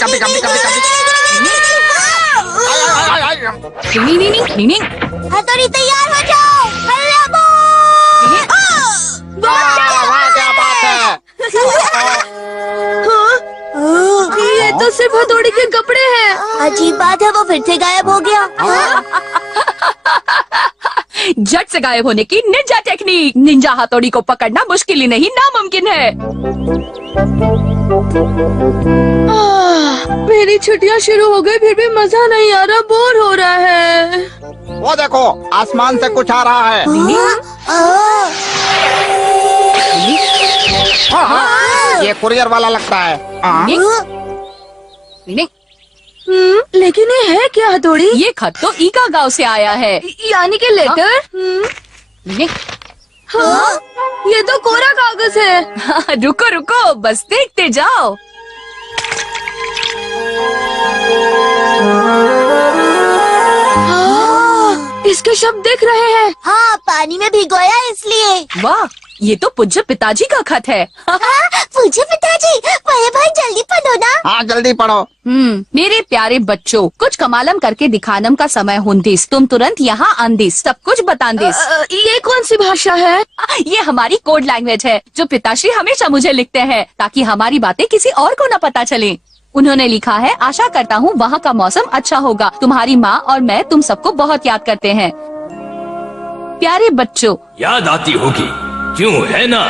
कभी कभी कभी नहीं। हथौड़ी तैयार हो जाओ। क्या बात है। ये तो सिर्फ हथौड़ी के कपड़े हैं। अजीब बात है, वो फिर से गायब हो गया। झट से गायब होने की निंजा टेक्निक। निंजा हथौड़ी को पकड़ना मुश्किल ही नहीं नामुमकिन है। मेरी छुट्टियां शुरू हो गई, फिर भी मजा नहीं आ रहा, बोर हो रहा है। वो देखो, आसमान से कुछ आ रहा है। हाँ, ये कुरियर वाला लगता है। लेकिन ये है क्या हथौड़ी? ये खत तो ईका गांव से आया है। यानी कि लेटर? हाँ, ये तो कोरा कागज है। रुको रुको, बस देखते जाओ। इसके शब्द दिख रहे हैं। हाँ, पानी में भिगोया इसलिए। वाह, ये तो पूज्य पिताजी का खत है। पूज्य पिताजी, बड़े भाई जल्दी पढ़ो ना। हाँ, जल्दी पढ़ो। मेरे प्यारे बच्चों, कुछ कमालम करके दिखानम का समय हुंदिस। तुम तुरंत यहाँ आंदिस, सब कुछ बतांदिस। ये कौन सी भाषा है? ये हमारी कोड लैंग्वेज है, जो पिताश्री हमेशा मुझे लिखते हैं, ताकि हमारी बातें किसी और को न पता चले। उन्होंने लिखा है, आशा करता हूँ वहाँ का मौसम अच्छा होगा। तुम्हारी माँ और मैं तुम सबको बहुत याद करते हैं। प्यारे बच्चों, याद आती होगी, क्यों है ना?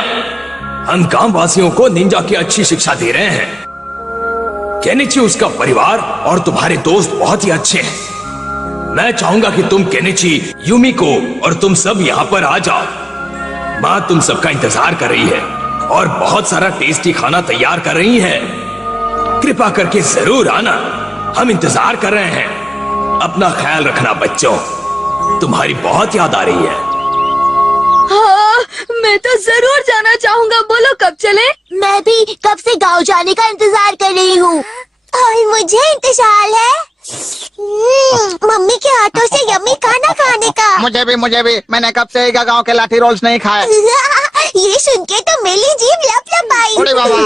हम गांव वासियों को निंजा की अच्छी शिक्षा दे रहे हैं। केनिची, उसका परिवार और तुम्हारे दोस्त बहुत ही अच्छे हैं। मैं चाहूंगा कि तुम केनिची, यूमिको और तुम सब यहाँ पर आ जाओ। माँ तुम सबका इंतजार कर रही है और बहुत सारा टेस्टी खाना तैयार कर रही है। कृपा करके जरूर आना, हम इंतजार कर रहे हैं। अपना ख्याल रखना बच्चों, तुम्हारी बहुत याद आ रही है। हाँ, मैं तो जरूर जाना चाहूँगा। बोलो कब चले? मैं भी कब से गांव जाने का इंतजार कर रही हूँ। और मुझे इंतजार है मम्मी के हाथों से यम्मी खाना खाने का। मुझे भी। मैंने कब से गांव के लाठी रोल्स नहीं खाए। ये सुन के तो मेरी जीभ लपलपाई। अरे बाबा।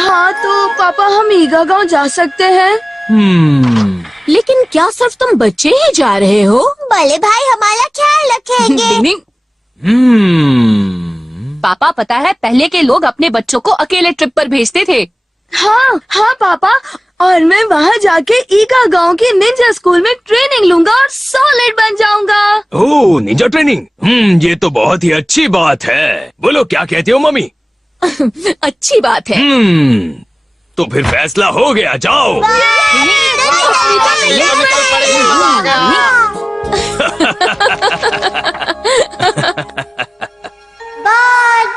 हाँ, तो पापा हम ईगा गांव जा सकते हैं? लेकिन क्या सिर्फ तुम बच्चे ही जा रहे हो? बड़े भाई हमारा ख्याल रखेंगे। पापा, पता है पहले के लोग अपने बच्चों को अकेले ट्रिप पर भेजते थे। हाँ हाँ पापा, और मैं वहाँ जाके ईगा गांव के निंजा स्कूल में ट्रेनिंग लूंगा और सॉलिड बन जाऊंगा। ओह, निंजा ट्रेनिंग। ये तो बहुत ही अच्छी बात है। बोलो क्या कहते हो मम्मी? अच्छी बात है। तो फिर फैसला हो गया, जाओ।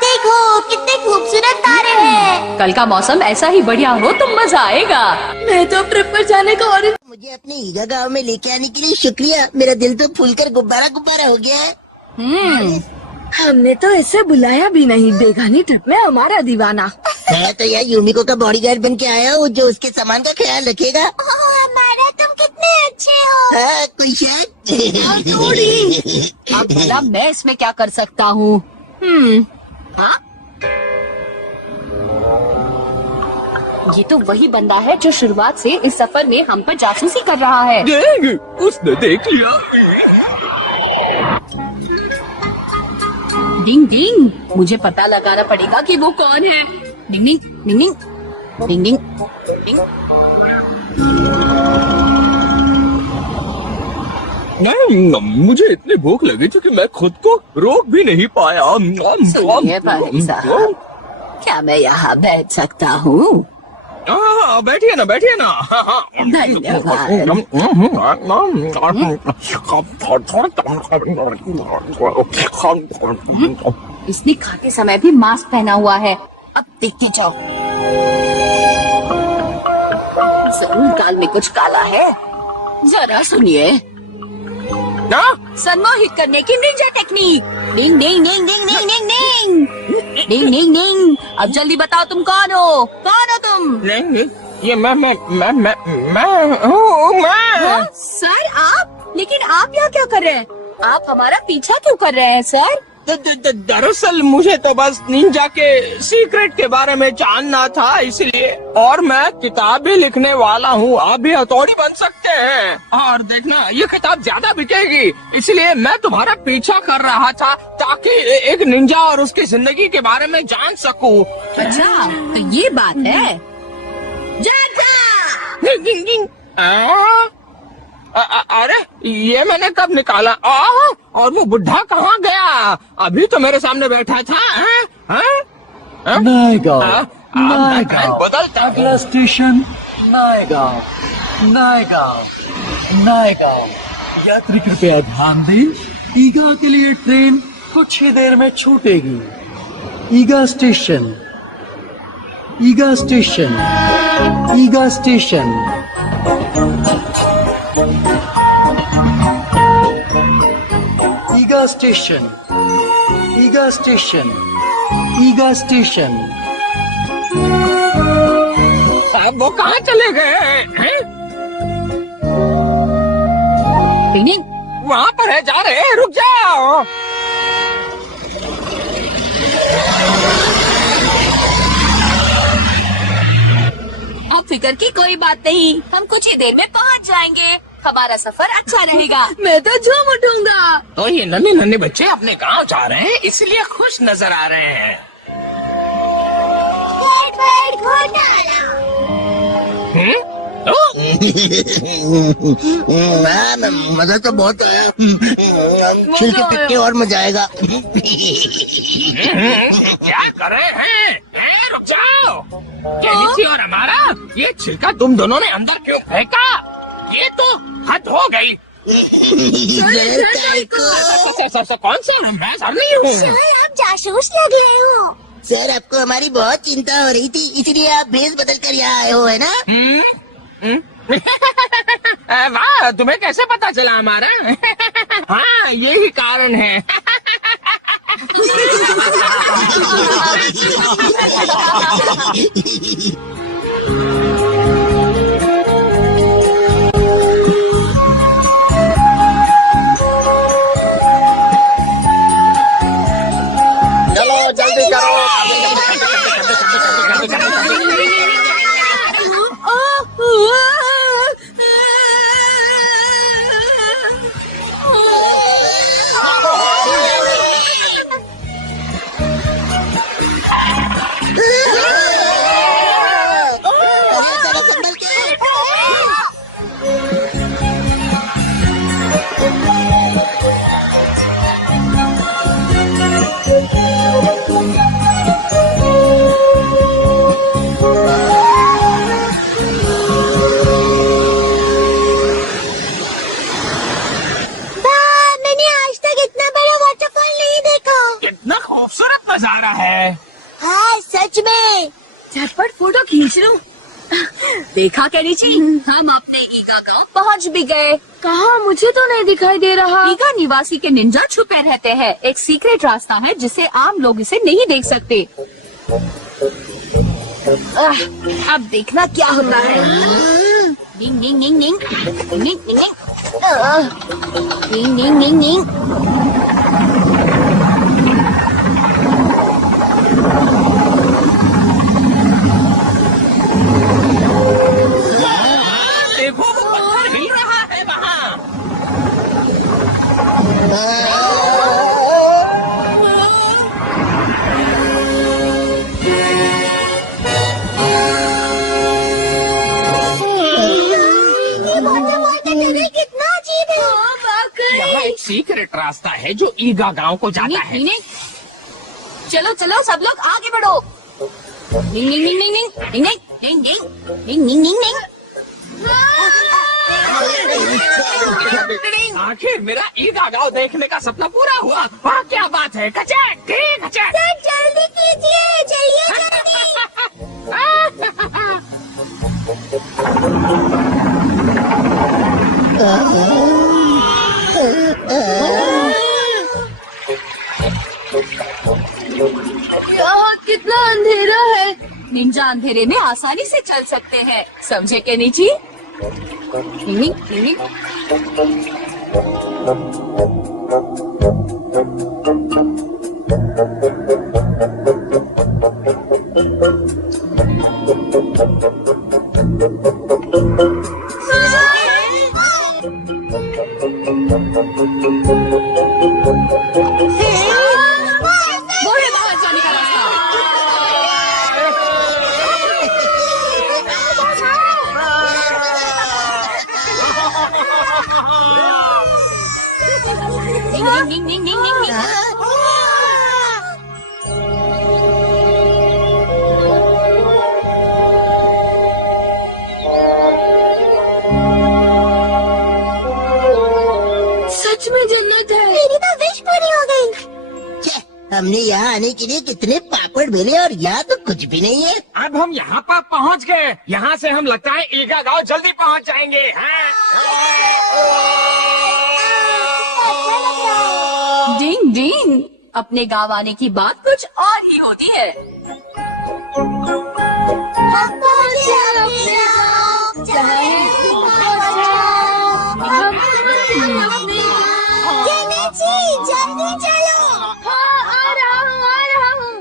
देखो कितने खूबसूरत तारे हैं। कल का मौसम ऐसा ही बढ़िया हो तो मजा आएगा। मैं तो ट्रिप पर जाने का और मुझे अपने ईगा गांव में लेके आने के लिए शुक्रिया। मेरा दिल तो फूलकर गुब्बारा गुब्बारा हो गया है। हमने तो इसे बुलाया भी नहीं। बेगानी ट्रिप में हमारा दीवाना। मैं तो यार यूमिको का बॉडीगार्ड बन के आया हूँ, जो उसके सामान का ख्याल रखेगा। हमारा तुम कितने अच्छे हो। हाँ, कोई शक? अब भला मैं इसमें क्या कर सकता हूँ? हाँ? ये तो वही बंदा है जो शुरुआत से इस सफर में हम पर जासूसी कर रहा है। उसने देख लिया। डिंग डिंग, मुझे पता लगाना पड़ेगा कि वो कौन है। डिंग डिंग डिंग डिंग डिंग डिंग डिंग। नहीं, मुझे इतनी भूख लगी थी कि मैं खुद को रोक भी नहीं पाया। सुनिए भाई साहब, क्या मैं यहाँ बैठ सकता हूँ? बैठिए ना। इसने खाते समय भी मास्क पहना हुआ है। अब देखते जाओ, जरूर गाल में कुछ काला है। जरा सुनिए, सम्मोहित करने की निंजा टेक्निक। डिंग डिंग डिंग डिंग डिंग डिंग डिंग डिंग डिंग डिंग। अब जल्दी बताओ तुम कौन हो? तुम? नहीं, ये मैं सर आप? लेकिन आप यहाँ क्या कर रहे हैं? आप हमारा पीछा क्यों कर रहे हैं सर? दरअसल मुझे तो बस निंजा के सीक्रेट के बारे में जानना था, इसलिए। और मैं किताब भी लिखने वाला हूँ, आप भी हथौड़ी बन सकते हैं। और देखना, ये किताब ज्यादा बिकेगी, इसलिए मैं तुम्हारा पीछा कर रहा था ताकि एक निंजा और उसकी जिंदगी के बारे में जान सकूं। अच्छा, तो ये बात है। अरे ये मैंने कब निकाला? और वो बुढ़ा कहाँ गया? अभी तो मेरे सामने बैठा था। नायगांव बदलता अगला स्टेशन नायगांव। यात्री कृपया ध्यान दें, ईगा के लिए ट्रेन कुछ ही देर में छूटेगी। ईगा स्टेशन। ईगा स्टेशन। ईगा स्टेशन। ईगा स्टेशन। ईगा स्टेशन। ईगा स्टेशन। अब वो कहाँ चले गए हैं? वहाँ पर है, जा रहे हैं, रुक जाओ। अब फिक्र की कोई बात नहीं, हम कुछ ही देर में पहुंच जाएंगे। हमारा सफर अच्छा रहेगा। मैं तो झूम उठूंगा। तो ये नन्हे नन्हे बच्चे अपने गांव जा रहे हैं, इसलिए खुश नजर आ रहे हैं। मजा तो बहुत आया। छिलके पिटने और मजा आएगा। क्या कर रहे हैं? रुक जाओ। केनिची और हमारा ये छिलका तुम दोनों ने अंदर क्यों फेंका? ये तो हद हो गई। कौन सा? मैं सर नहीं हूँ। सर, आप जासूस लग रहे हो। सर, आपको हमारी बहुत चिंता हो रही थी, इसलिए आप भेष बदल कर यहाँ आए हो, है ना? वाह, तुम्हें कैसे पता चला हमारा? हाँ, यही कारण है। चलो जल्दी करो। संभल के। मैंने आज तक इतना बड़ा वाटरफॉल नहीं देखा। कितना खूबसूरत नजारा है। हाँ, सच में। झटपट फोटो खींच लूं। देखा केनिची, हम अपने ईगा गांव पहुंच भी गए। कहाँ? मुझे तो नहीं दिखाई दे रहा। ईगा निवासी के निंजा छुपे रहते हैं। एक सीक्रेट रास्ता है जिसे आम लोग इसे नहीं देख सकते। अब देखना क्या होता है। निंग निंग निंग निंग निंग निंग निंग निंग निंग निंग। देखो, वो पत्थर हिल रहा है वहाँ। कितना अजीब है। यहाँ एक सीक्रेट रास्ता है जो ईगा गांव को जाता है। चलो चलो, सब लोग आगे बढ़ो। निंग निंग निंग निंग निंग निंग निंग निंग निंग निंग निंग। आखिर मेरा ईगा गांव देखने का सपना पूरा हुआ। वाह, क्या बात है। कचक ठीक कचक। जल्दी कीजिए, चलिए जल्दी। यहाँ कितना अंधेरा है। निंजा अंधेरे में आसानी से चल सकते हैं, समझे केनिची? निंग निंग। वो है बाहर जाने का रास्ता। डिंग डिंग डिंग डिंग डिंग डिंग। सच में जन्नत है। मेरी तो विश पूरी हो गई। छे, हमने यहाँ आने के लिए कितने पापड़ बेले और यहाँ तो कुछ भी नहीं है। अब हम यहाँ पर पहुँच गए। यहाँ से हम लगता है ईगा गांव जल्दी पहुँच जाएंगे। डिंग डिंग। अपने गांव आने की बात कुछ और ही होती है। हम पहुंच जाएंगे गाँव, चाहे पहुंच जाओ। केनेची, जल्दी चलो। हाँ, आ रहा हूँ।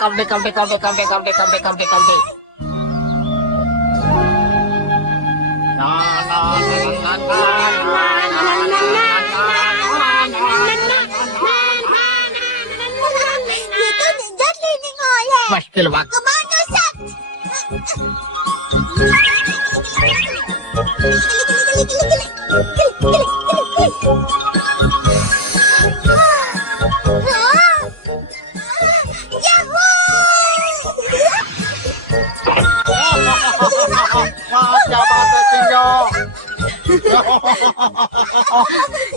कब दे। ये तो निंजा ट्रेनिंग हॉल है। मुश्किल वक्त। कमांडो सब। क्या बात है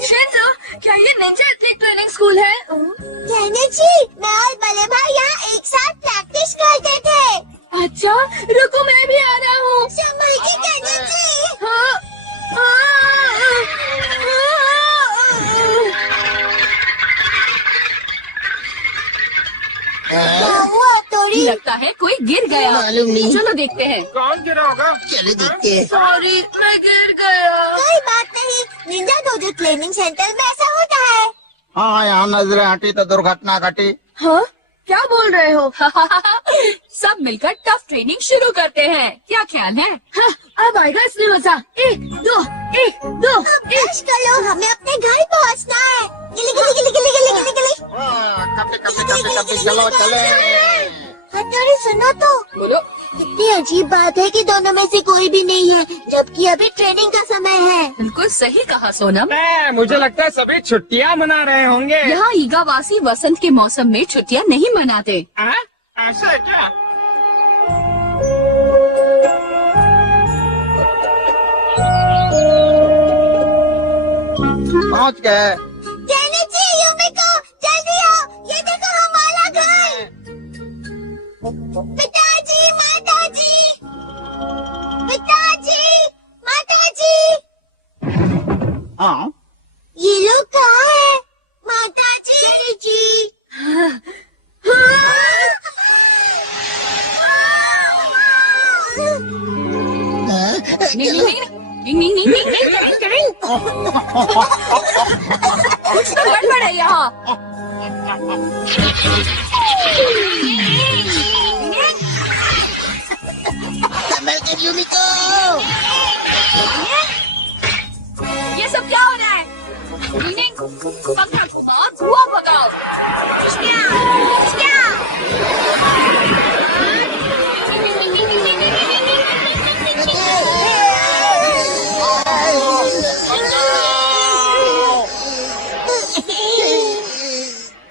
शिंजो, क्या ये निंजा एथनिक ट्रेनिंग स्कूल है? केनेची, मैं और बड़े भाई यहाँ एक साथ प्रैक्टिस करते थे। अच्छा, रुको मैं भी आ रहा हूँ। संभल के केनेची। हाँ, क्या हुआ तोड़ी? लगता है कोई गिर गया। मालूम नहीं। चलो देखते हैं। कौन गिरा होगा? चलो देखते हैं। सॉरी, मैं गिर गया। कोई बात नहीं, निंजा डोजो ट्रेनिंग सेंटर में ऐसा होता है। हाँ, यहाँ नजरें हटी तो दुर्घटना घटी। हाँ, क्या बोल रहे हो? सब मिलकर टफ ट्रेनिंग शुरू करते हैं। क्या ख्याल है? हाँ, अब आएगा असली मजा। 1 2 1 2 अब ब्रश कर लो, हमें अपने घर पहुँचना है। गिली गिली गिली गिली गिली गिली गिली। कभी चलो चले। हथौड़ी सुनो तो, बोलो। कितनी अजीब बात है कि दोनों में से कोई भी नहीं है, जबकि अभी ट्रेनिंग का समय है। बिल्कुल सही कहा सोनम। मुझे लगता है सभी छुट्टियाँ मना रहे होंगे। यहाँ ईगावासी वसंत के मौसम में छुट्टियाँ नहीं मनाते। ऐसा है क्या? पहुँच गए। केनेची, युमिको, जल्दी आओ, ये देखो हमारा घर। पिताजी, माताजी, पिताजी, माताजी। हाँ, ये लोग कहाँ है? माताजी। केनेची। नहीं नहीं नहीं नहीं नहीं नहीं नहीं नहीं। कुछ तो गड़बड़ है यहाँ। संभल कर यूमिको। ये सब क्या हो रहा है? मीनिंग पंखा घुमाओ, धुआं भगाओ।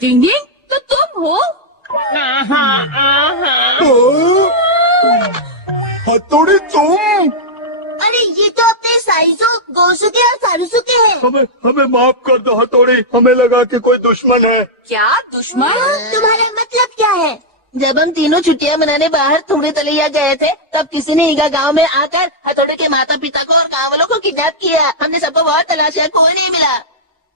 डिंग डिंग, तो तुम हो? हथौड़ी तुम? अरे ये तो अपने साइजो, गोसुके और सारुसुके हैं। हमें माफ कर दो हथौड़ी, हमें लगा कि कोई दुश्मन है। क्या दुश्मन? तुम्हारा मतलब क्या है? जब हम तीनों छुट्टियां मनाने बाहर थोड़े तलैया गए थे, तब किसी ने ईगा गांव में आकर हथौड़े के माता पिता को और गांव वालों को किडनैप किया। हमने सबको बहुत तलाशा, कोई नहीं मिला।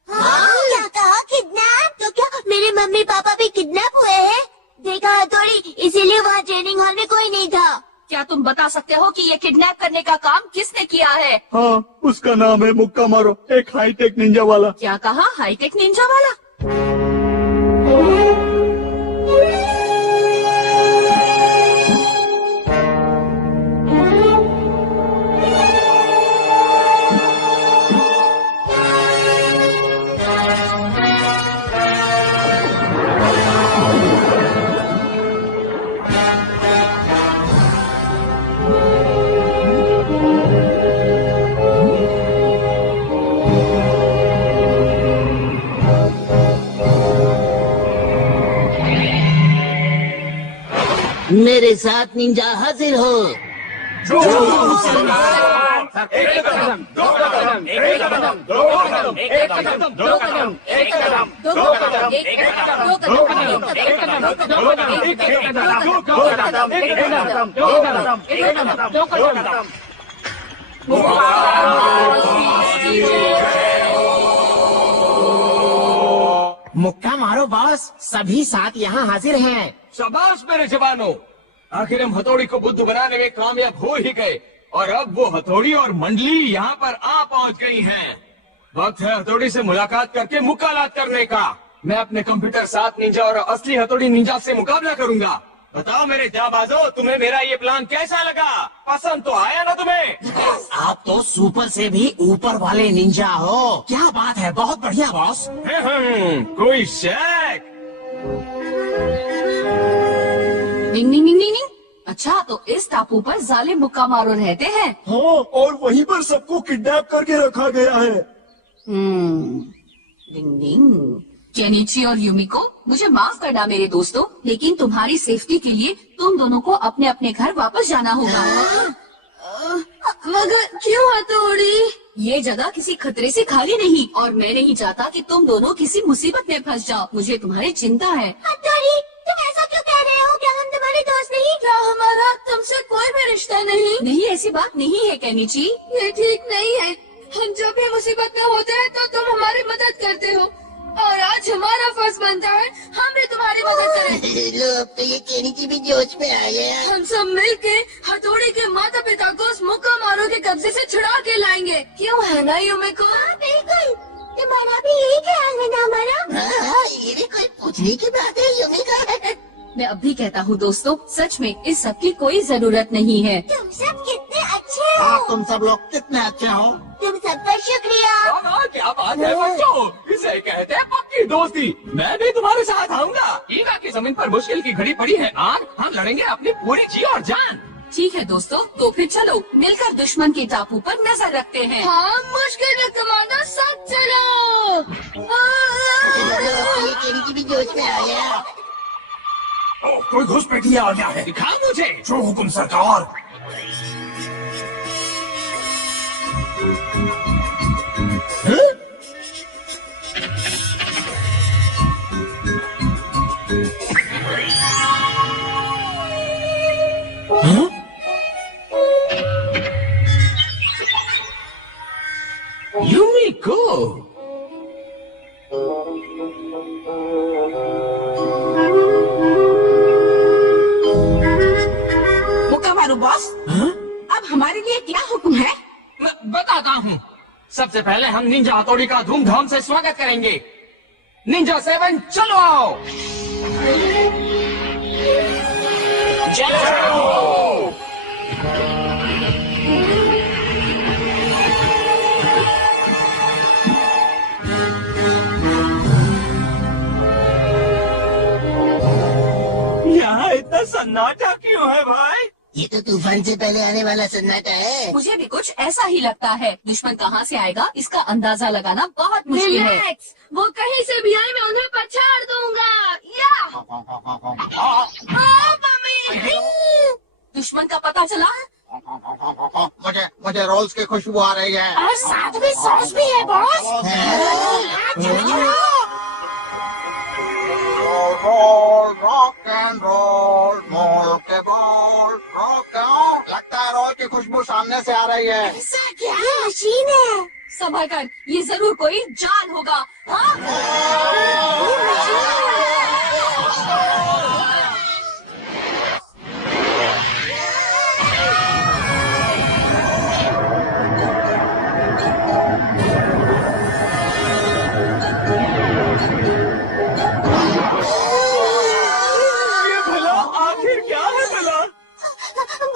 क्या कहा? किडनैप? तो क्या मेरे मम्मी पापा भी किडनैप हुए हैं? देखा हथौड़ी, इसीलिए वहाँ ट्रेनिंग हॉल में कोई नहीं था। क्या तुम बता सकते हो कि ये किडनैप करने का काम किसने किया है? हाँ, उसका नाम है मुक्का मारो, एक हाईटेक निंजा वाला। क्या कहा? हाईटेक निंजा वाला? मेरे साथ निंजा हाजिर हो। मुक्का मारो बॉस, सभी साथ यहाँ हाजिर हैं। शाबाश मेरे जवानों, आखिर हम हथौड़ी को बुद्ध बनाने में कामयाब हो ही गए और अब वो हथौड़ी और मंडली यहाँ पर आ पहुँच गई हैं। वक्त है हथौड़ी से मुलाकात करके मुकालात करने का। मैं अपने कंप्यूटर साथ निंजा और असली हथौड़ी निंजा से मुकाबला करूंगा। बताओ मेरे जाबाजों, तुम्हें मेरा ये प्लान कैसा लगा? पसंद तो आया ना तुम्हें? आप तो सुपर से भी ऊपर वाले निंजा हो। क्या बात है, बहुत बढ़िया बॉस। कोई शक? निंग निंग निंग निंग निंग। अच्छा, तो इस टापू पर जालिम मुक्का मारो रहते हैं। हाँ, और वहीं पर सबको किडनैप करके रखा गया है। डिंग डिंग। केनिची और यूमिको, मुझे माफ करना मेरे दोस्तों, लेकिन तुम्हारी सेफ्टी के लिए तुम दोनों को अपने अपने घर वापस जाना होगा। मगर क्यों हथौड़ी? ये जगह किसी खतरे से खाली नहीं और मैं नहीं चाहता कि तुम दोनों किसी मुसीबत में फंस जाओ। मुझे तुम्हारी चिंता है। हथौड़ी, तुम ऐसा क्यों कह रहे हो? क्या हम तुम्हारे दोस्त नहीं? क्या हमारा तुमसे कोई भी रिश्ता नहीं? नहीं, ऐसी बात नहीं है केनिची। ये ठीक नहीं है। हम जब भी मुसीबत में होते हैं तो तुम हमारी मदद करते हो और आज हमारा फर्ज बनता है हम भी तुम्हारी मदद करें। लो, अब तो ये केनिची भी जोश में आ गया। हम सब मिलके हथौड़ी के माता पिता को उस मुक्का मारो के कब्जे से छुड़ा के लाएंगे। क्यों है ना यूमिको? बिल्कुल, तुम्हारा भी यही ख्याल है ना हमारा? हाँ, ये भी कोई पूछने की बात है यूमिका। मैं अब भी कहता हूँ दोस्तों, सच में इस सब की कोई जरूरत नहीं है। तुम सब कितने अच्छे हो। तुम सब लोग कितने अच्छे हो। तुम सबका शुक्रिया। क्या बात है बच्चों, इसे कहते हैं पक्की दोस्ती। मैं भी तुम्हारे साथ आऊंगा। ईगा की जमीन पर मुश्किल की घड़ी पड़ी है, आग हम लड़ेंगे अपनी पूरी जी और जान। ठीक है दोस्तों, तो फिर चलो मिलकर दुश्मन के टापू पर नजर रखते हैं। हाँ, मुश्किल कमांडर, साथ चलो। ये केनिची भी जोश में आ गया। कोई घुसपैठिया आ गया है, दिखा मुझे। जो हुकुम सरकार। यूमिको, मुक्का मारो बॉस। अब हमारे लिए क्या हुक्म है? मैं बताता हूँ। सबसे पहले हम निंजा हथौड़ी का धूमधाम से स्वागत करेंगे। निंजा 7 चलो आओ। यहाँ इतना सन्नाटा क्यों है भाई? ये तो तूफान से पहले आने वाला सन्नाटा है। मुझे भी कुछ ऐसा ही लगता है। दुश्मन कहाँ से आएगा इसका अंदाजा लगाना बहुत मुश्किल है। वो कहीं से भी आए, मैं उन्हें पछाड़ दूंगा। मम्मी, दुश्मन का पता चला? मुझे रोल्स की खुशबू आ रही है। और साथ में सॉस भी है बॉस। रॉक एंड रोल, मोल के बॉल, रॉक एंड। लगता है रोल की खुशबू सामने से आ रही है। ऐसा क्या? ये मशीन है। सबर कर, ये जरूर कोई जाल होगा। ये भला आखिर क्या है भला?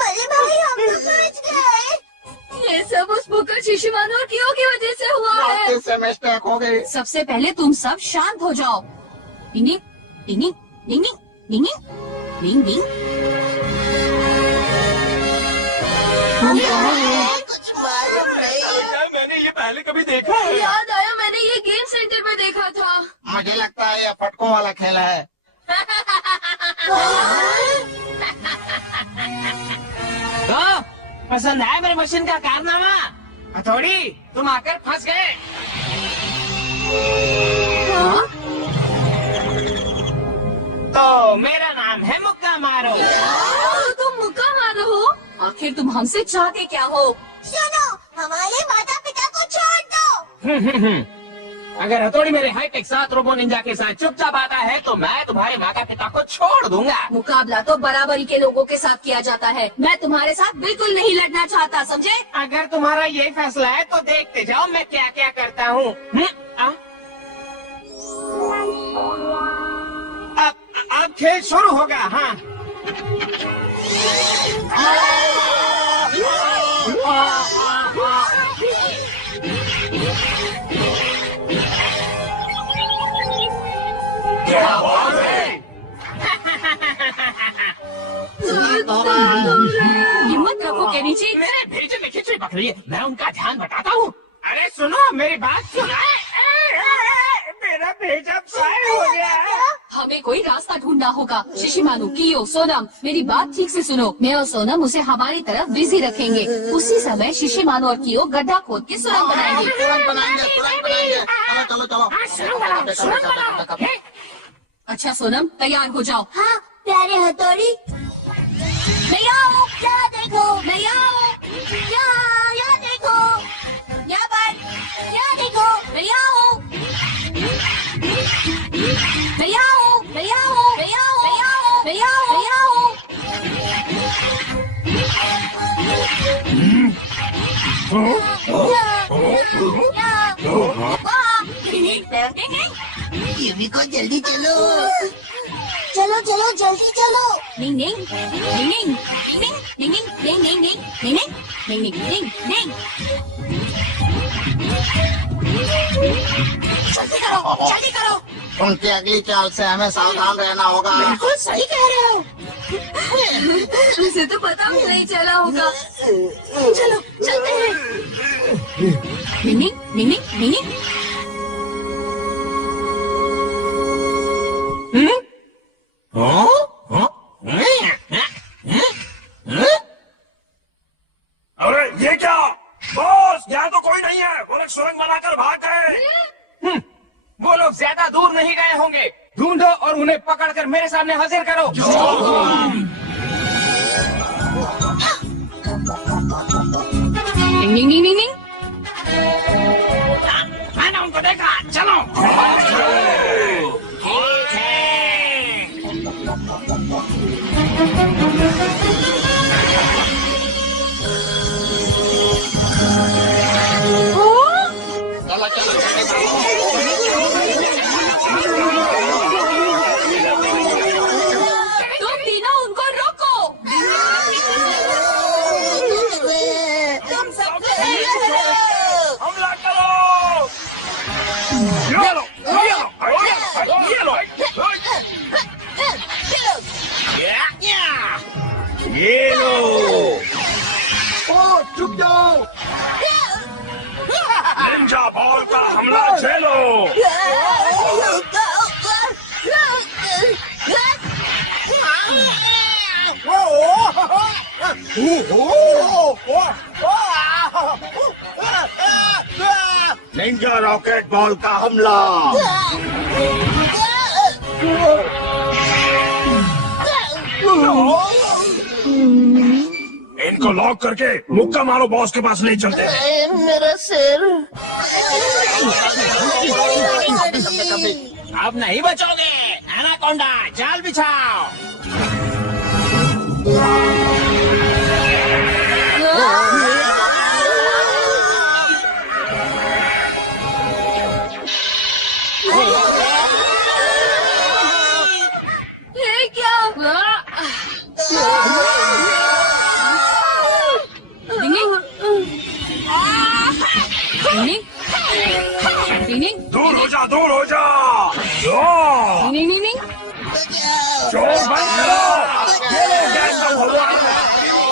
बड़े भाई, हम तो बच गए। ये सब उस बुकर शिशुमानो और कियो की वजह से हुआ है। किससे मिस्टेक हो गई? सबसे पहले तुम सब शांत हो जाओ। डिंग डिंग डिंग डिंग डिंग डिंग डिंग। कुछ मालूम नहीं। क्या मैंने ये पहले कभी देखा है? याद आया, मैंने ये गेम सेंटर में देखा था। मुझे लगता है ये फटकों वाला खेल है। पसंद है मेरी मशीन का कारनामा? हथौड़ी, तुम आकर फंस गए। तो मेरा नाम है मुक्का मारो। तुम मुक्का मारो हो? आखिर तुम हमसे चाहते क्या हो? सुनो, हमारे माता पिता को छोड़ दो। अगर हथौड़ी मेरे हाईटेक 7 रोबो निंजा के साथ चुपचाप आता है तो मैं तुम्हारे माता पिता को छोड़ दूंगा। मुकाबला तो बराबरी के लोगों के साथ किया जाता है। मैं तुम्हारे साथ बिल्कुल नहीं लड़ना चाहता, समझे? अगर तुम्हारा यही फैसला है तो देखते जाओ मैं क्या क्या करता हूँ। अब खेल शुरू होगा। हाँ, हिम्मत रखो के नीचे। मेरे भेजे में खिचड़ी पकड़ी है, मैं उनका ध्यान बटाता हूँ। अरे सुनो, मेरी बात सुनो। मेरा भेजा फायर हो गया है। हमें कोई रास्ता ढूंढना होगा। शिशिमानु, कियो, सोनम, मेरी बात ठीक से सुनो। मैं और सोनम उसे हमारी तरफ बिजी रखेंगे। उसी समय शिशिमानु और कियो गड्ढा खोद के सुरंग बनाएंगे। तुरंत बनाएंगे। चलो चलो चलो। अच्छा सोनम, तैयार हो जाओ। हाँ, प्यारे हथौड़ी। मैं आओ, क्या देखो? मैं आओ, यहाँ देखो। यहाँ पर, यहाँ देखो। मैं आओ, मैं आओ, मैं आओ, मैं आओ, मैं आओ, मैं आओ। यूनिको जल्दी चलो। चलो चलो जल्दी चलो। Ning ning, ning ning, ning ning, ning ning, ning ning, ning ning, ning ning, ning ning. जल्दी करो, जल्दी करो। उनकी अगली चाल से हमें सावधान रहना होगा। बिल्कुल सही कह रहे हो। उसे तो पता भी नहीं चला होगा। चलो, चलते हैं। Ning ning, ning ning, ning ning. अरे ये क्या बॉस, यहाँ तो कोई नहीं है। वो लोग सुरंग बनाकर भाग गए। वो लोग ज्यादा दूर नहीं गए होंगे। ढूंढो और उन्हें पकड़कर मेरे सामने हाजिर करो। Ning ning, ning ning, ning. मैंने उनको देखा। चलो। ठीक है। चलो चलो जल्दी तुम तीनों उनको रोको। तुम सब हमला करो। ये लो, ये लो, ये लो। ये लो। ओ, चुप जाओ। निंजा बॉल का हमला झेलो। निंजा रॉकेट बॉल का हमला। इनको लॉक करके मुक्का मारो बॉस के पास नहीं चलते। मेरा सिर। अब नहीं बचोगे। एनाकोंडा, जाल बिछाओ। ये क्या? Ning ning, ning ning, ning दूर हो जा, दूर हो जा। ning, ning ning. चोर बंद करो। ये लो गैस का भगवान।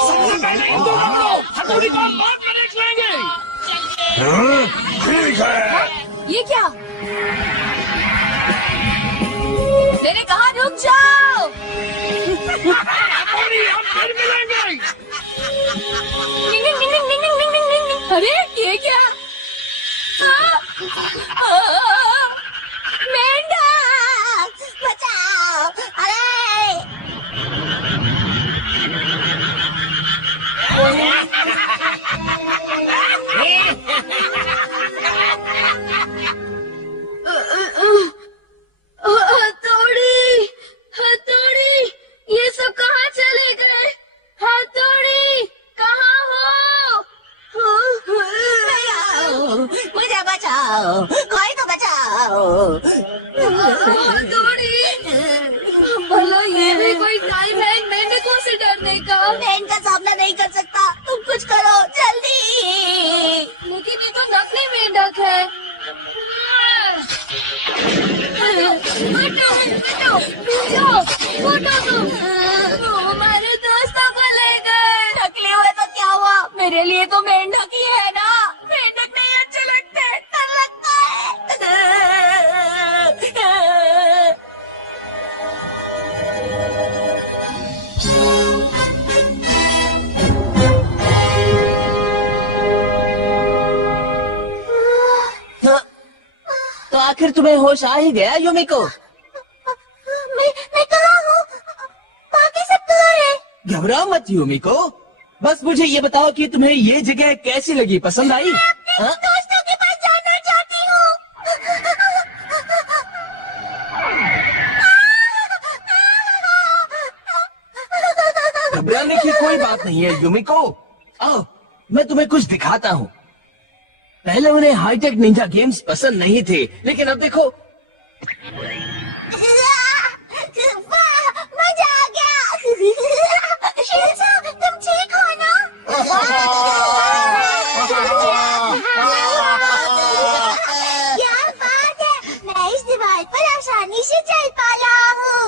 सबसे पहले इन दोनों को हथौड़ी को बाद में देख लेंगे। ठीक है। ये क्या? मैंने कहा रुक जाओ। हथौड़ी, हम फिर मिलेंगे। Ning अरे ये क्या? मेंढक बचाओ! अरे हथौड़ी, हथौड़ी, ये सब कहाँ चले गए? हथौड़ी, कहाँ हो? मुझे बचाओ! कोई तो बचाओ! हथौड़ी, भला ये भी कोई टाइम है मेंढकों से डरने का? मैं इनका सामना नहीं कर सकता। तुम कुछ करो जल्दी। लेकिन ये तो नकली मेंढक है। हटो, हटो, जाओ, हटो तुम। वो हमारे दोस्तों को ले गए। नकली हुए तो क्या हुआ? मेरे लिए तो मेंढक ही है ना। मेंढक नहीं अच्छे लगते। डर लगता है। तो आखिर तुम्हें होश आ ही गया युमिको? मैं कहाँ हूँ? बाकी सब कहाँ है? घबराओ मत युमिको, बस मुझे ये बताओ कि तुम्हें ये जगह कैसी लगी, पसंद आई? हाँ? दोस्तों के पास जाना चाहती हूँ। घबराने की कोई बात नहीं है युमिको। आओ, मैं तुम्हें कुछ दिखाता हूँ। पहले उन्हें हाईटेक निंजा गेम्स पसंद नहीं थे, लेकिन अब देखो। वाह, मजा आ गया। शिल्पा, तुम ठीक हो ना? क्या बात है! मैं इस दीवार पर आसानी से चल पा रहा हूँ।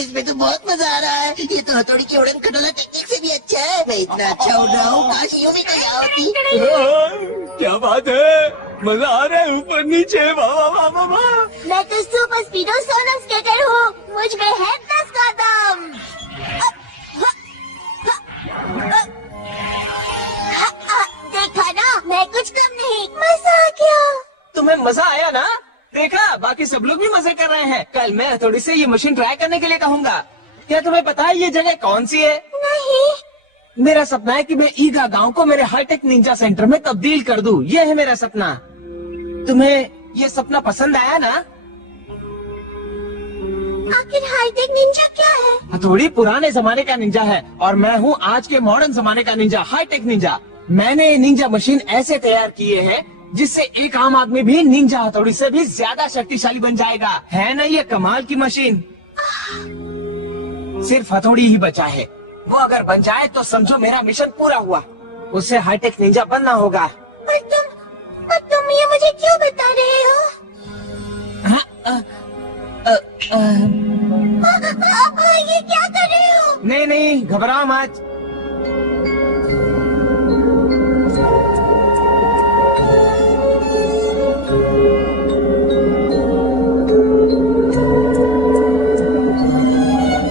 इसमें तो बहुत मजा आ रहा है। ये तो हथौड़ी की उड़न खटोला टेक्निक से भी अच्छा है। मैं इतना अच्छा उड़ रहा हूँ, काश युमिको यहाँ होती। क्या बात है, मजा आ रहा है ऊपर नीचे। वाह वाह वाह वाह वाह। मैं तो सुपर स्पीडो सोलर स्केटर हूँ। मुझ में है 10 का दम। देखा ना, मैं कुछ कम नहीं। मजा आ गया। तुम्हें मजा आया ना? देखा, बाकी सब लोग भी मजे कर रहे हैं। कल मैं थोड़ी से ये मशीन ट्राई करने के लिए कहूँगा। क्या तुम्हें पता है ये जगह कौन सी है? नहीं। मेरा सपना है कि मैं ईगा गांव को मेरे हाईटेक निंजा सेंटर में तब्दील कर दूं। ये है मेरा सपना। तुम्हें ये सपना पसंद आया ना? आखिर हाईटेक निंजा क्या है? हथौड़ी पुराने जमाने का निंजा है और मैं हूँ आज के मॉडर्न जमाने का निंजा, हाईटेक निंजा। मैंने ये निंजा मशीन ऐसे तैयार किए हैं जिससे एक आम आदमी भी निंजा हथौड़ी से भी ज्यादा शक्तिशाली बन जाएगा। है ना ये कमाल की मशीन? सिर्फ हथौड़ी ही बचा है। वो अगर बन जाए तो समझो मेरा मिशन पूरा हुआ। उसे हाईटेक निंजा बनना होगा। पर तुम ये मुझे क्यों बता रहे हो? ये क्या कर रहे हो? नहीं नहीं, घबराओ मत।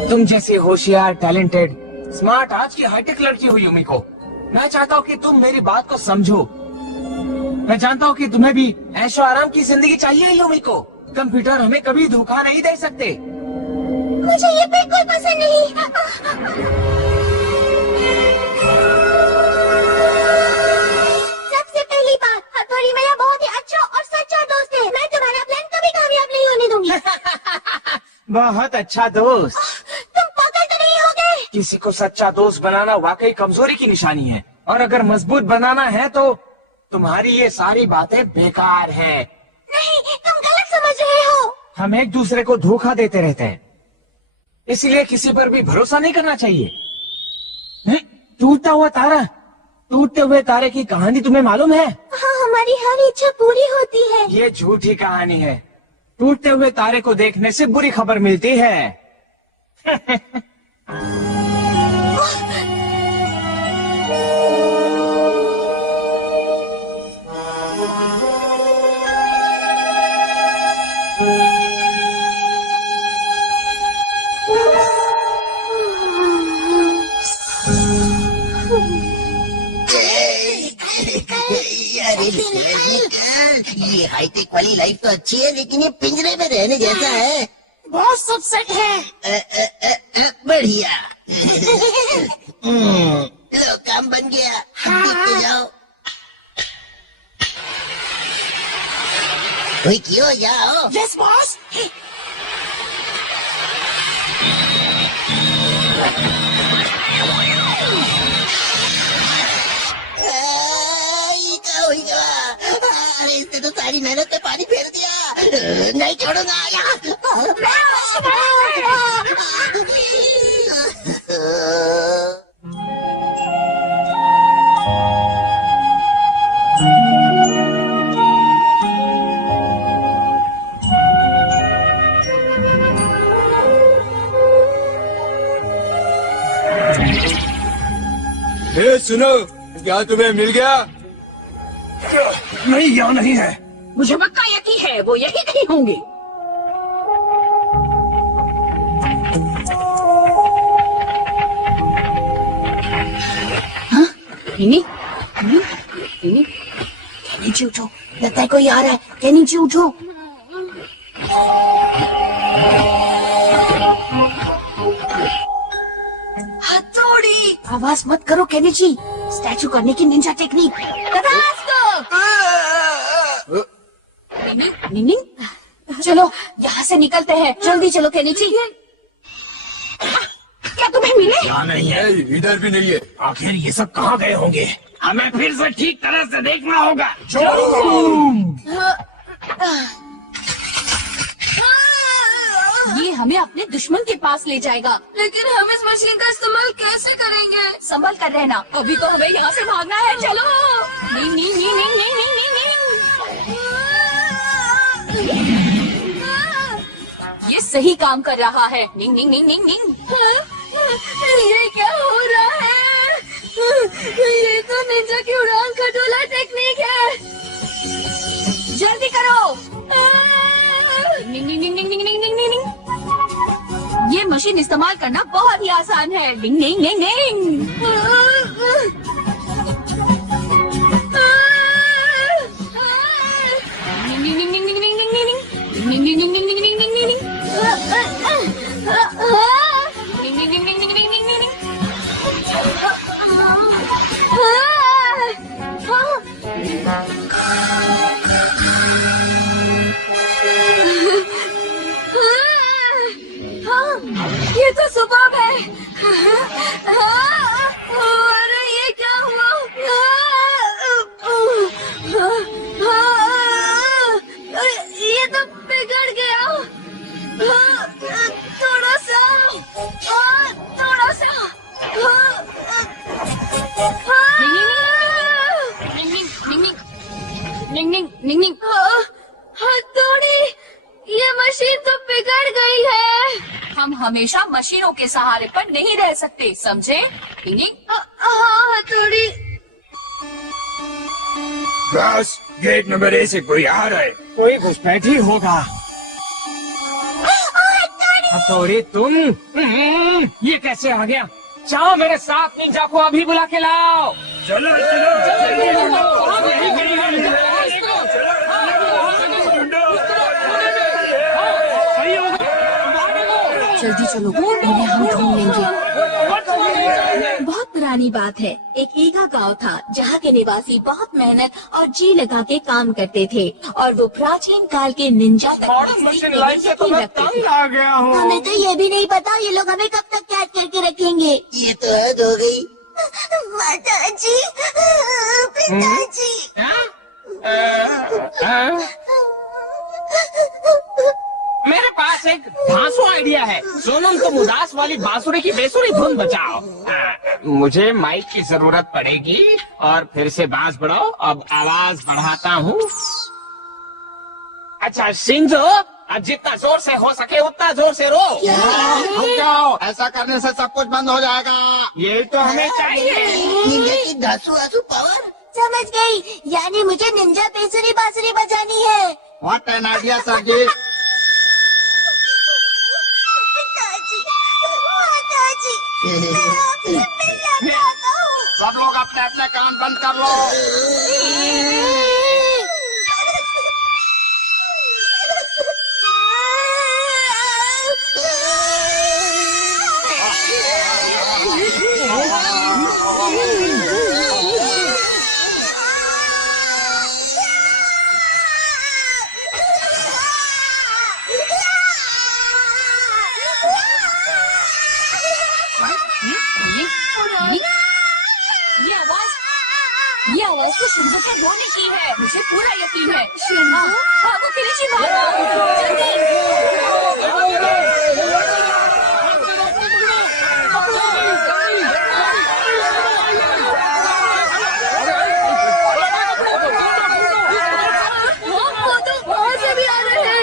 तुम जैसी होशियार, टैलेंटेड, स्मार्ट आज की हाईटेक लड़की हुई युमिको। मैं चाहता हूँ कि तुम मेरी बात को समझो। मैं जानता हूँ कि तुम्हें भी ऐशो आराम की जिंदगी चाहिए युमिको। कंप्यूटर हमें कभी धोखा नहीं दे सकते। मुझे ये बिल्कुल पसंद नहीं। सबसे पहली बात, हथौड़ी मेरा बहुत ही अच्छा और सच्चा दोस्त है। मैं तुम्हारा प्लान कभी कामयाब नहीं होने दूंगी। बहुत अच्छा दोस्त। तुम पागल तो नहीं हो गए? किसी को सच्चा दोस्त बनाना वाकई कमजोरी की निशानी है, और अगर मजबूत बनाना है तो तुम्हारी ये सारी बातें बेकार है। नहीं, तुम गलत समझ रहे हो। हम एक दूसरे को धोखा देते रहते हैं, इसलिए किसी पर भी भरोसा नहीं करना चाहिए। टूटता हुआ तारा, टूटते हुए तारे की कहानी तुम्हें मालूम है? हाँ, हमारी हर इच्छा पूरी होती है। ये झूठी कहानी है। टूटते हुए तारे को देखने से बुरी खबर मिलती है। ये हाईटेक वाली लाइफ तो अच्छी है, लेकिन ये पिंजरे में रहने जैसा है। बहुत सबसेट है। बढ़िया। लो, काम बन गया। अब देखते जाओ। कोई क्यों जाओ। Yes boss. अरे इसने तो सारी मेहनत पे पानी फेर दिया। नहीं छोड़ूंगा सुनो, क्या तुम्हें मिल गया? नहीं, यहाँ नहीं है। मुझे पक्का यकीन है वो यही कहीं होंगे। हाँ? नीनी? नीनी? नीचे उठो, लगता है कोई आ रहा है। नीचे उठो। हथौड़ी। आवाज मत करो केनिची। स्टैचू करने की निंजा टेक्निक। निनी, चलो यहाँ से निकलते हैं। जल्दी चलो केनिची। क्या तुम्हें मिले? यहाँ नहीं है, इधर भी नहीं है। आखिर ये सब कहाँ गए होंगे? हमें फिर से ठीक तरह से देखना होगा। ये हमें अपने दुश्मन के पास ले जाएगा। लेकिन हम इस मशीन का इस्तेमाल कैसे करेंगे? संभल कर रहना, अभी तो हमें यहाँ से भागना है। चलो। नहीं नहीं नहीं नहीं नहीं नहीं नहीं नहीं। ये सही काम कर रहा है। निंग निंग निंग निंग निंग। ये क्या हो रहा है? ये तो निंजा की उड़ान खटोला टेक्निक है। जल्दी करो। निंग निंग निंग निंग निंग निंग निंग निंग। ये मशीन इस्तेमाल करना बहुत ही आसान है। निंग निंग निंग निंग। ये तो सुबह है। अरे ये क्या हुआ? ये तो बिगड़ गया। थोड़ा सा। हथौड़ी, ये मशीन तो बिगड़ गई है। हम हमेशा मशीनों के सहारे पर नहीं रह सकते, समझे? हाँ हथौड़ी। बस गेट नंबर ए से कोई आ रहा है। कोई घुसपैठी होगा। हथौड़ी तुम? ये कैसे आ गया? जाओ मेरे साथ, निंजा को अभी बुला के लाओ। चलो जल्दी चलो, इन्हें हम ढूंढ लेंगे। बहुत पुरानी बात है। एक ईगा गांव था जहाँ के निवासी बहुत मेहनत और जी लगा के काम करते थे और वो प्राचीन काल के निंजा मशीन लाइन से तो मैं तंग आ गया हूँ। हमें तो ये भी नहीं पता ये लोग हमें कब तक कैद करके रखेंगे। ये तो हद हो गई। माताजी, पिताजी। मेरे पास एक धांसू आइडिया है। सोनम तुम उदास वाली बांसुरी की बेसुरी धुन बजाओ। मुझे माइक की जरूरत पड़ेगी और फिर से बांस बढ़ाओ। अब आवाज बढ़ाता हूँ। अच्छा शिंजो, अब जितना जोर से हो सके उतना जोर से रो। रुक जाओ, ऐसा करने से सब कुछ बंद हो जाएगा। ये तो हमें चाहिए। निंजा की धांसू आंसू पावर। समझ गई, यानी मुझे निंजा बेसुरी बांसुरी बजानी है। व्हाट एन आइडिया सर जी। सब लोग अपने अपने कान बंद कर लो। आवाज तो शिंजो के रोने की है, मुझे पूरा यकीन है। शिंजो, भागो किरीची भागो, जल्दी। वो तो वहाँ से भी आ रहे हैं।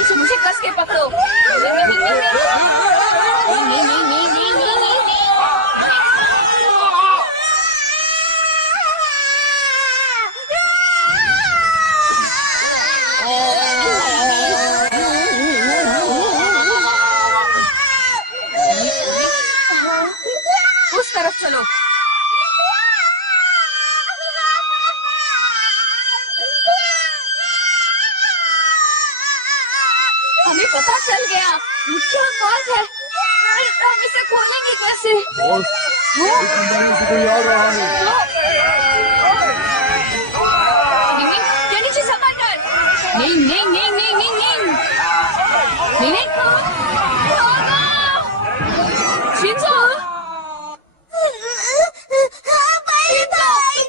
से मुझे कस के पकड़ो। उस तरफ चलो। हमें पता चल गया क्या बात है। हम इसे खोलेंगे कैसे? कोई आ रहा है। नीचे समंदर। नहीं नहीं नहीं नहीं नहीं नहीं नहीं नहीं। शिंजो,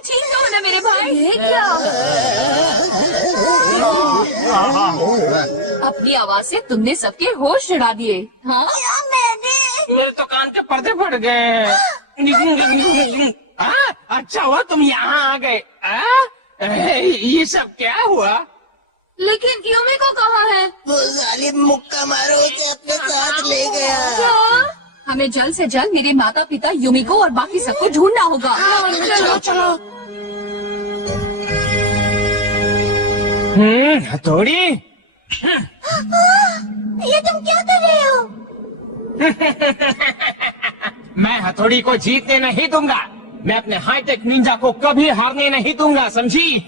ठीक तो हो ना मेरे भाई? ये क्या? अपनी आवाज से तुमने सबके होश उड़ा दिए। हाँ, मेरे तो कान के पर्दे फट गए। अच्छा हुआ तुम यहाँ आ गए। ये सब क्या हुआ? लेकिन यूमिको कहाँ है? वो जालिम मुक्का मारो उसे अपने साथ ले गया। क्या? हमें जल्द से जल्द मेरे माता पिता यूमिको और बाकी सबको ढूंढना होगा। चलो चलो। हथौड़ी। ये तुम क्या कर रहे हो? मैं हथौड़ी को जीतने नहीं दूंगा। मैं अपने हाईटेक निंजा को कभी हारने नहीं दूंगा, समझी?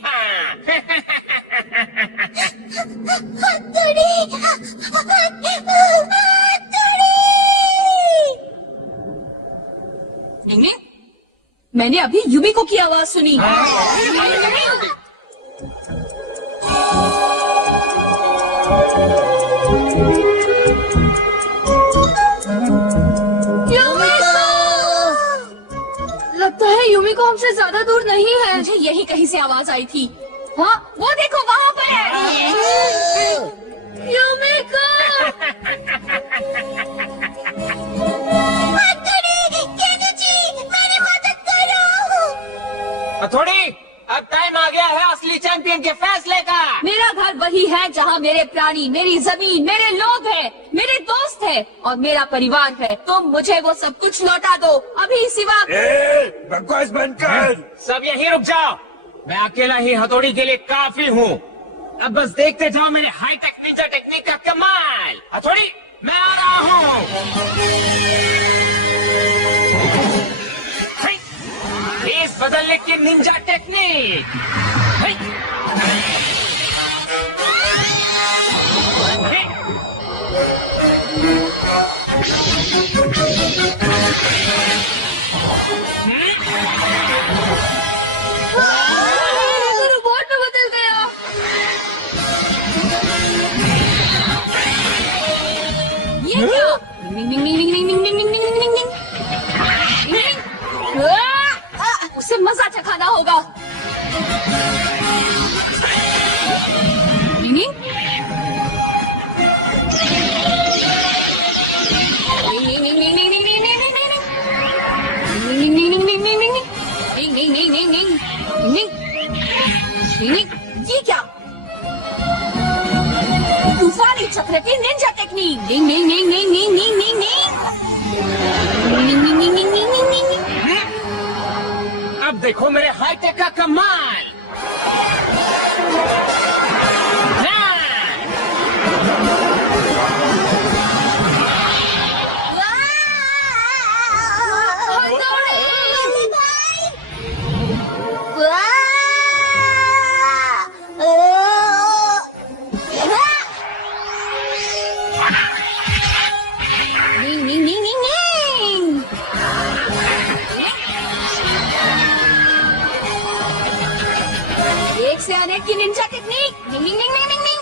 मैंने अभी यूमिको की आवाज सुनी। लगता है यूमिको हमसे ज्यादा दूर नहीं है। मुझे यही कहीं से आवाज आई थी। हाँ, वो देखो वहाँ पर है। यूमिको! मेरी मदद करो। हथौड़ी, अब टाइम आ गया है असली चैंपियन के फैसले का। मेरा घर वही है जहाँ मेरे प्राणी, मेरी जमीन, मेरे लोग हैं, मेरे दोस्त हैं और मेरा परिवार है। तुम मुझे वो सब कुछ लौटा दो अभी, सिवा। बकवास बंद कर। सब यहीं रुक जाओ। मैं अकेला ही हथौड़ी के लिए काफी हूँ। अब बस देखते जाओ मेरे हाईटेक निंजा टेक्निक का कमाल। हथौड़ी, मैं आ रहा हूँ। फेस बदलने की निंजा टेक्निक। रोबोट में बदल गया। ये क्या? निंग निंग निंग निंग निंग निंग निंग निंग निंग निंग निंग। उसे मजा चखाना होगा। निंग निंग ये क्या? तूफानी चक्र की निंजा टेक्निक। निंग निंग निंग निंग निंग निंग निंग निंग निंग निंग निंग निंग निंग। अब देखो मेरे हाईटेक का कमाल। एक से अनेक की निंजा टेक्निक। निंग निंग निंग निंग निंग।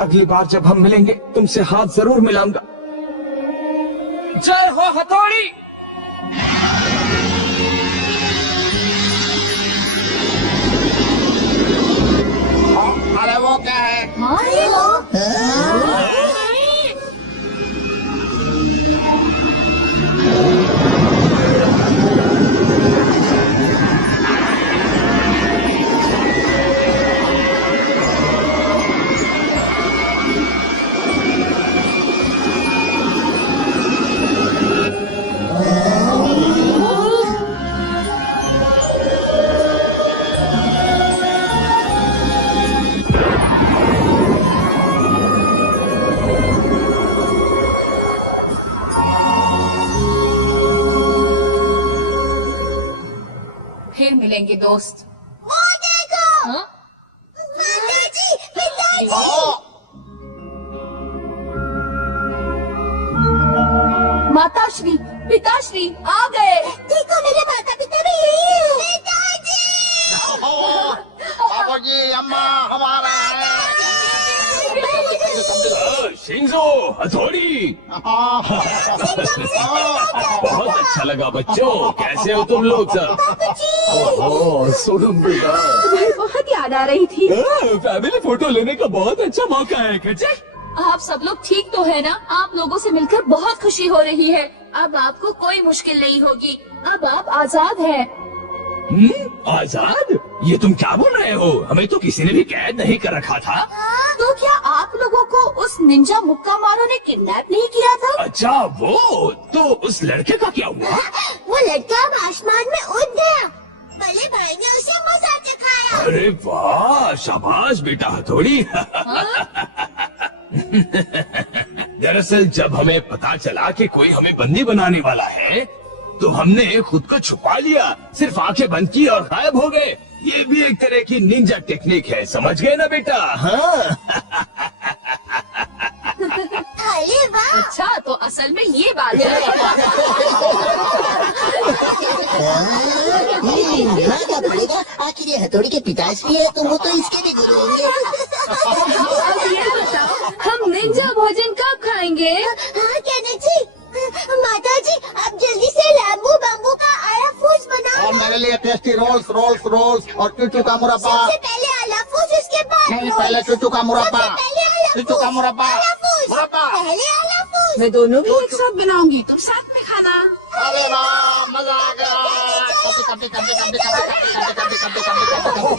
अगली बार जब हम मिलेंगे तुमसे हाथ जरूर मिलाऊंगा। जय हो हथौड़ी। अरे वो क्या है? फिर मिलेंगे दोस्त। वो देखो माताजी, पिताजी। माताश्री, पिताश्री आ गए। देखो मेरे माता पिता भी यही है। पिताजी। पापा जी, अम्मा हमारा है। शिंजो, हथौड़ी। बहुत अच्छा लगा बच्चों, कैसे हो तुम लोग सब? ओह सोनम बेटा, तुम्हारी बहुत याद आ रही थी। फैमिली फोटो लेने का बहुत अच्छा मौका है। कैसे? आप सब लोग ठीक तो है ना? आप लोगों से मिलकर बहुत खुशी हो रही है। अब आपको कोई मुश्किल नहीं होगी। अब आप आजाद हैं। आजाद? ये तुम क्या बोल रहे हो? हमें तो किसी ने भी कैद नहीं कर रखा था। तो क्या आप लोगों को उस निंजा मुक्का मारो ने किडनैप नहीं किया था? अच्छा वो, तो उस लड़के का क्या हुआ? वो लड़का अब आसमान में उड़ गया। बड़े भाई ने उसे मजा दिखाया। अरे वाह, शाबाश बेटा हथौड़ी। दरअसल जब हमें पता चला कि कोई हमें बंदी बनाने वाला है, तो हमने खुद को छुपा लिया, सिर्फ आंखें बंद की और गायब हो गए। ये भी एक तरह की निंजा टेक्निक है, समझ गए ना बेटा? हाँ। अरे वाह। अच्छा, तो असल में ये बात है। क्या पड़ेगा? आखिर ये हथौड़ी के पिताश्री है तो वो तो इसके भी गुरु होंगे। अब ये बताओ, हम निंजा भोजन कब खाएंगे? हाँ कहना जी। माता जी, आप जल्दी से लैम्बू बम्बू का आला फूस बनाओ। और मेरे लिए टेस्टी रोल्स रोल्स रोल्स और टूटू का मुरब्बा। सबसे पहले आला फूस, उसके बाद नहीं, रोल। पहले टूटू का मुरब्बा। सबसे पहले आला टूटू का फूस, मुरब्बा। आला फूस। मुरब्बा। पहले आला फूस। मैं दोनों भी एक साथ बनाऊंगी, तुम साथ में खाना। अरे वाह, मजा आ गया। कभी कभी कभी कभी कभी कभी कभी कभी कभी